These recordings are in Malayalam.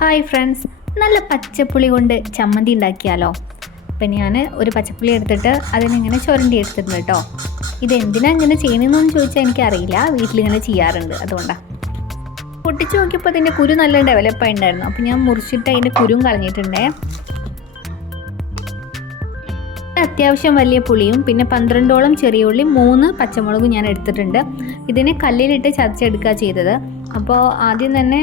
ഹായ് ഫ്രണ്ട്സ് നല്ല പച്ചപ്പുളി കൊണ്ട് ചമ്മന്തി ഉണ്ടാക്കിയാലോ? അപ്പം ഞാൻ ഒരു പച്ചപ്പുളി എടുത്തിട്ട് അതിനിങ്ങനെ ചുരണ്ടി എടുത്തിട്ടുണ്ട് കേട്ടോ. ഇതെന്തിനാ ഇങ്ങനെ ചെയ്യണമെന്നൊന്നും ചോദിച്ചാൽ എനിക്കറിയില്ല. വീട്ടിലിങ്ങനെ ചെയ്യാറുണ്ട്. അതുകൊണ്ടാണ് പൊട്ടിച്ച് നോക്കിയപ്പോൾ അതിന്റെ കുരു നല്ല ഡെവലപ്പായി ഉണ്ടായിരുന്നു അപ്പോൾ ഞാൻ മുറിച്ചിട്ട് അതിന്റെ കുരും കളഞ്ഞിട്ടുണ്ടേ. അത്യാവശ്യം വലിയ പുളിയും പിന്നെ പന്ത്രണ്ടോളം ചെറിയ ഉള്ളി മൂന്ന് പച്ചമുളകും ഞാൻ എടുത്തിട്ടുണ്ട്. ഇതിനെ കല്ലിലിട്ട് ചതച്ചെടുക്കുക ചെയ്തത്. അപ്പോൾ ആദ്യം തന്നെ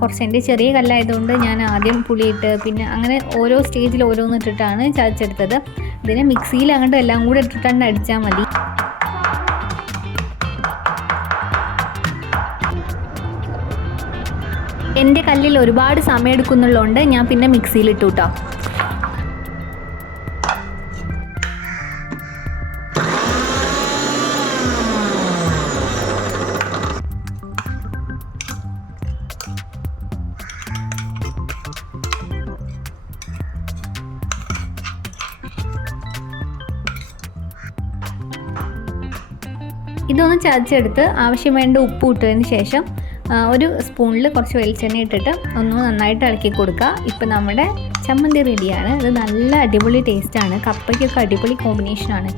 കുറച്ച് എന്റെ ചെറിയ കല്ലായതുകൊണ്ട് ഞാൻ ആദ്യം പുളിയിട്ട് പിന്നെ അങ്ങനെ ഓരോ സ്റ്റേജിൽ ഓരോന്ന് ഇട്ടിട്ടാണ് ചതച്ചെടുത്തത്. ഇതിനെ മിക്സിയിൽ അങ്ങോട്ട് എല്ലാം കൂടെ ഇട്ടിട്ടാണ് അടിച്ചാൽ മതി. എന്റെ കല്ലിൽ ഒരുപാട് സമയം എടുക്കുന്നുള്ളതുകൊണ്ട് ഞാൻ പിന്നെ മിക്സിയിൽ ഇട്ടു കേട്ടോ ഇതൊന്ന് ചതച്ചെടുത്ത് ആവശ്യം വേണ്ട ഉപ്പ് ഇട്ടതിന് ശേഷം ഒരു സ്പൂണിൽ കുറച്ച് വെളിച്ചെണ്ണ ഇട്ടിട്ട് ഒന്ന് നന്നായിട്ട് ഇളക്കി കൊടുക്കുക. ഇപ്പം നമ്മുടെ ചമ്മന്തി റെഡിയാണ്. ഇത് നല്ല അടിപൊളി ടേസ്റ്റാണ് കപ്പയ്ക്കൊക്കെ അടിപൊളി കോമ്പിനേഷനാണ്